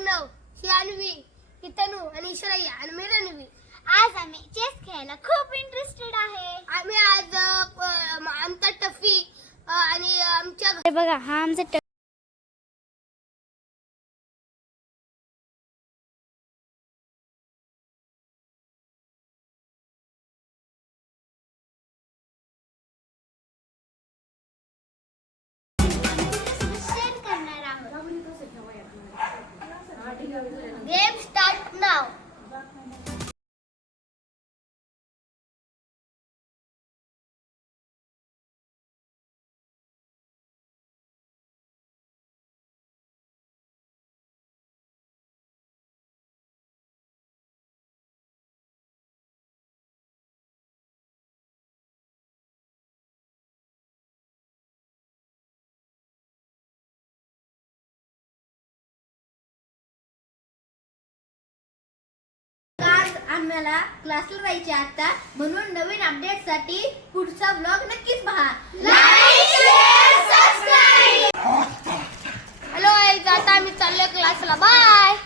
अर्णव, ही अन्वी, ही तनू आणि श्रेया आणि मी रणवी. आज आम्ही चेस खेळायला खूप इंटरेस्टेड आहे. आम्ही आज आमचा टफी आणि आमच्या हे बघा, हा आमचा करणार आहोत. गेम स्टार्ट नाव. आम्हाला क्लासला जायचे आता, म्हणून नवीन अपडेटसाठी पुढचा व्लॉग नक्कीच पहा.